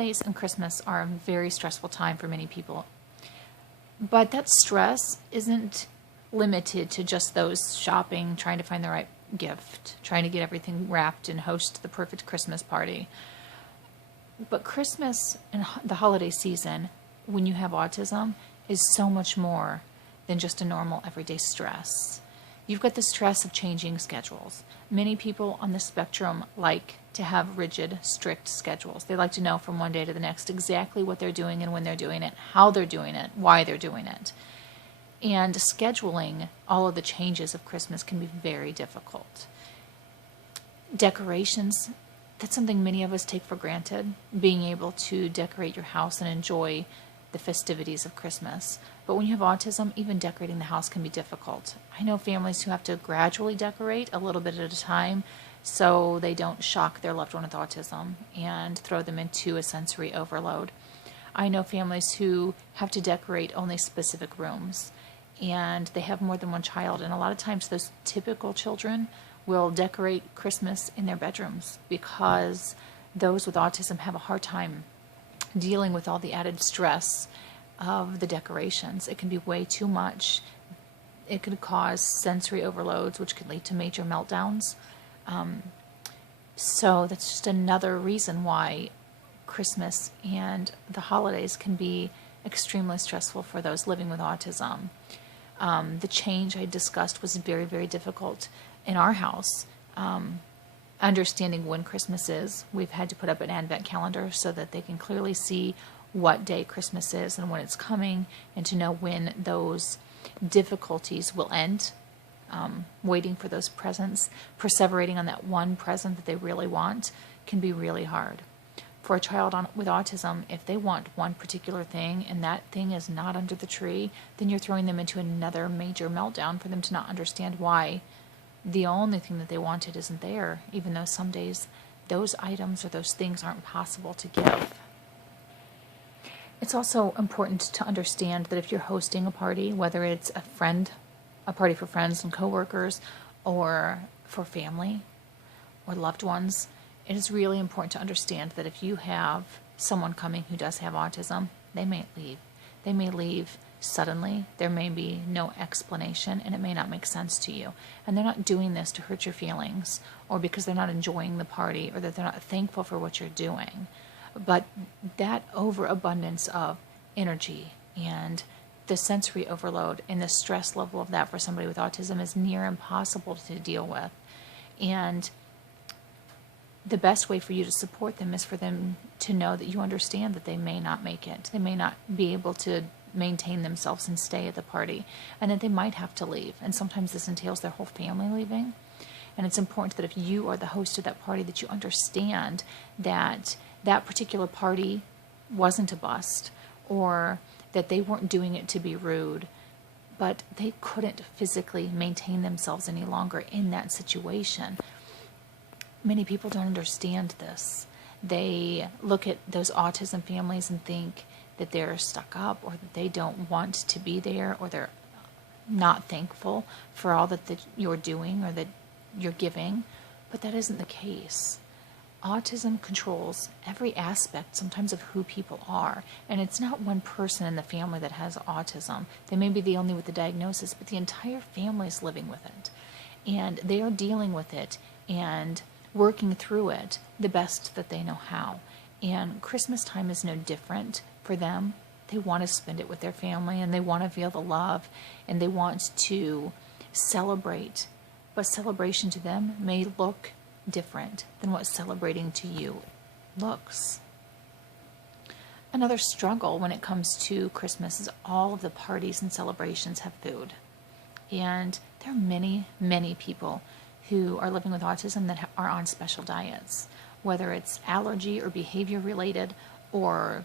holidays and Christmas are a very stressful time for many people. But that stress isn't limited to just those shopping, trying to find the right gift, trying to get everything wrapped and host the perfect Christmas party. But Christmas and the holiday season, when you have autism, is so much more than just a normal everyday stress. You've got the stress of changing schedules. Many people on the spectrum like to have rigid, strict schedules. They like to know from one day to the next exactly what they're doing and when they're doing it, how they're doing it, why they're doing it. And scheduling all of the changes of Christmas can be very difficult. Decorations, that's something many of us take for granted, being able to decorate your house and enjoy the festivities of Christmas. But when you have autism, even decorating the house can be difficult. I know families who have to gradually decorate a little bit at a time so they don't shock their loved one with autism and throw them into a sensory overload. I know families who have to decorate only specific rooms, and they have more than one child, and a lot of times those typical children will decorate Christmas in their bedrooms because those with autism have a hard time dealing with all the added stress of the decorations. It can be way too much. It could cause sensory overloads, which could lead to major meltdowns. So that's just another reason why Christmas and the holidays can be extremely stressful for those living with autism. The change I discussed was very, very difficult in our house. Understanding when Christmas is, we've had to put up an advent calendar so that they can clearly see what day Christmas is and when it's coming, and to know when those difficulties will end. Waiting for those presents, perseverating on that one present that they really want can be really hard. For a child with autism, if they want one particular thing and that thing is not under the tree, then you're throwing them into another major meltdown for them to not understand why the only thing that they wanted isn't there, even though some days those items or those things aren't possible to give. It's also important to understand that if you're hosting a party, whether it's a party for friends and coworkers, or for family or loved ones, it is really important to understand that if you have someone coming who does have autism, they may leave. They may leave suddenly. There may be no explanation, and it may not make sense to you. And they're not doing this to hurt your feelings or because they're not enjoying the party or that they're not thankful for what you're doing. But that overabundance of energy and the sensory overload and the stress level of that for somebody with autism is near impossible to deal with. And the best way for you to support them is for them to know that you understand that they may not make it. They may not be able to maintain themselves and stay at the party, and that they might have to leave. And sometimes this entails their whole family leaving. And it's important that if you are the host of that party, that you understand that that particular party wasn't a bust, or that they weren't doing it to be rude, but they couldn't physically maintain themselves any longer in that situation. Many people don't understand this. They look at those autism families and think that they're stuck up, or that they don't want to be there, or they're not thankful for all that you're doing or that you're giving, but that isn't the case. Autism controls every aspect sometimes of who people are, and it's not one person in the family that has autism. They may be the only with the diagnosis, but the entire family is living with it, and they are dealing with it and working through it the best that they know how. And Christmas time is no different for them. They want to spend it with their family, and they want to feel the love, and they want to celebrate, but celebration to them may look different than what celebrating to you looks. Another struggle when it comes to Christmas is all of the parties and celebrations have food. And there are many, many people who are living with autism that are on special diets, whether it's allergy or behavior related or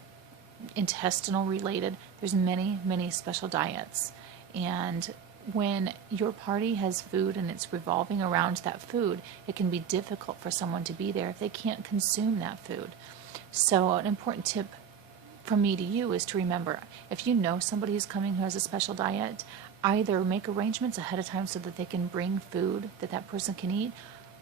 intestinal related. There's many, many special diets. And when your party has food and it's revolving around that food, it can be difficult for someone to be there if they can't consume that food. So an important tip from me to you is to remember, if you know somebody who's coming who has a special diet, either make arrangements ahead of time so that they can bring food that that person can eat,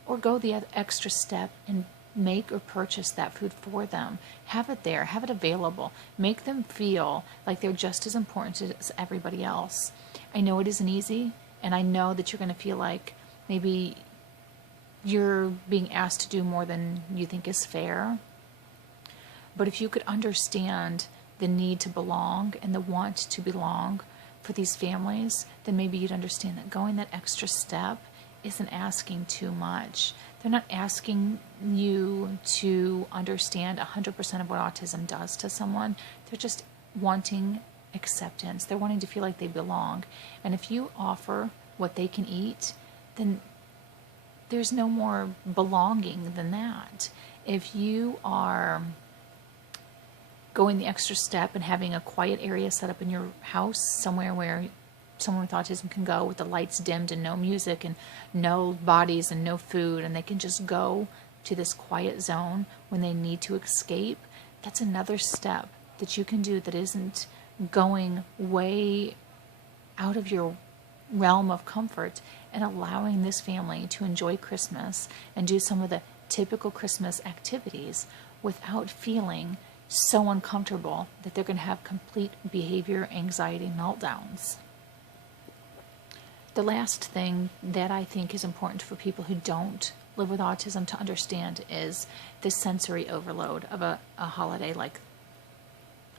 or go the extra step and make or purchase that food for them. Have it there, have it available. Make them feel like they're just as important as everybody else. I know it isn't easy, and I know that you're going to feel like maybe you're being asked to do more than you think is fair. But if you could understand the need to belong and the want to belong for these families, then maybe you'd understand that going that extra step isn't asking too much. They're not asking you to understand 100% of what autism does to someone. They're just wanting acceptance. They're wanting to feel like they belong. And if you offer what they can eat, then there's no more belonging than that. If you are going the extra step and having a quiet area set up in your house, somewhere where someone with autism can go with the lights dimmed and no music and no bodies and no food, and they can just go to this quiet zone when they need to escape, that's another step that you can do that isn't going way out of your realm of comfort, and allowing this family to enjoy Christmas and do some of the typical Christmas activities without feeling so uncomfortable that they're going to have complete behavior anxiety meltdowns. The last thing that I think is important for people who don't live with autism to understand is the sensory overload of a holiday like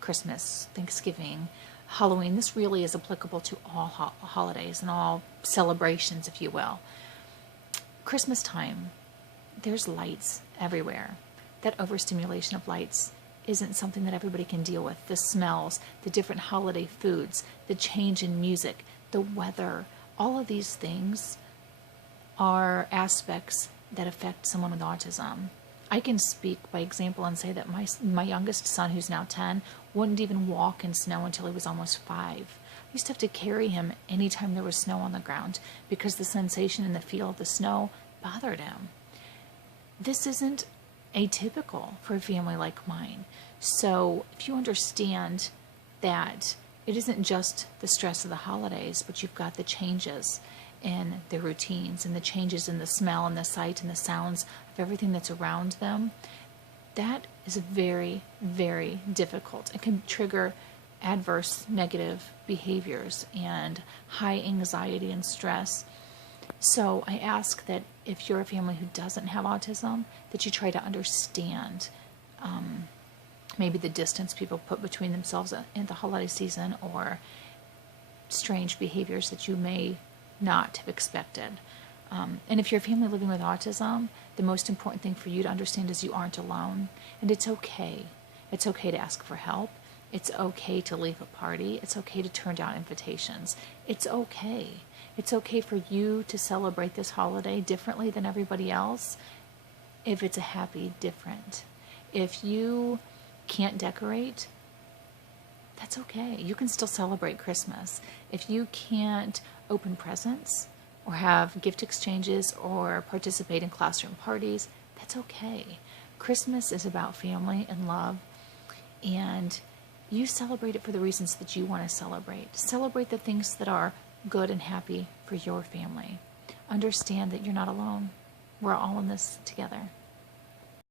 Christmas, Thanksgiving, Halloween. This really is applicable to all holidays and all celebrations, if you will. Christmas time, there's lights everywhere. That overstimulation of lights isn't something that everybody can deal with. The smells, the different holiday foods, the change in music, the weather, all of these things are aspects that affect someone with autism. I can speak by example and say that my youngest son, who's now 10, wouldn't even walk in snow until he was almost 5. I used to have to carry him anytime there was snow on the ground because the sensation and the feel of the snow bothered him. This isn't atypical for a family like mine. So if you understand that it isn't just the stress of the holidays, but you've got the changes in their routines and the changes in the smell and the sight and the sounds of everything that's around them, that is very, very difficult. It can trigger adverse negative behaviors and high anxiety and stress. So I ask that if you're a family who doesn't have autism, that you try to understand maybe the distance people put between themselves and the holiday season, or strange behaviors that you may not have expected. And if you're a family living with autism, the most important thing for you to understand is you aren't alone. And it's okay. It's okay to ask for help. It's okay to leave a party. It's okay to turn down invitations. It's okay. It's okay for you to celebrate this holiday differently than everybody else if it's a happy different. If you can't decorate, that's okay. You can still celebrate Christmas. If you can't open presents or have gift exchanges or participate in classroom parties, that's okay. Christmas is about family and love, and you celebrate it for the reasons that you want to celebrate. Celebrate the things that are good and happy for your family. Understand that you're not alone. We're all in this together.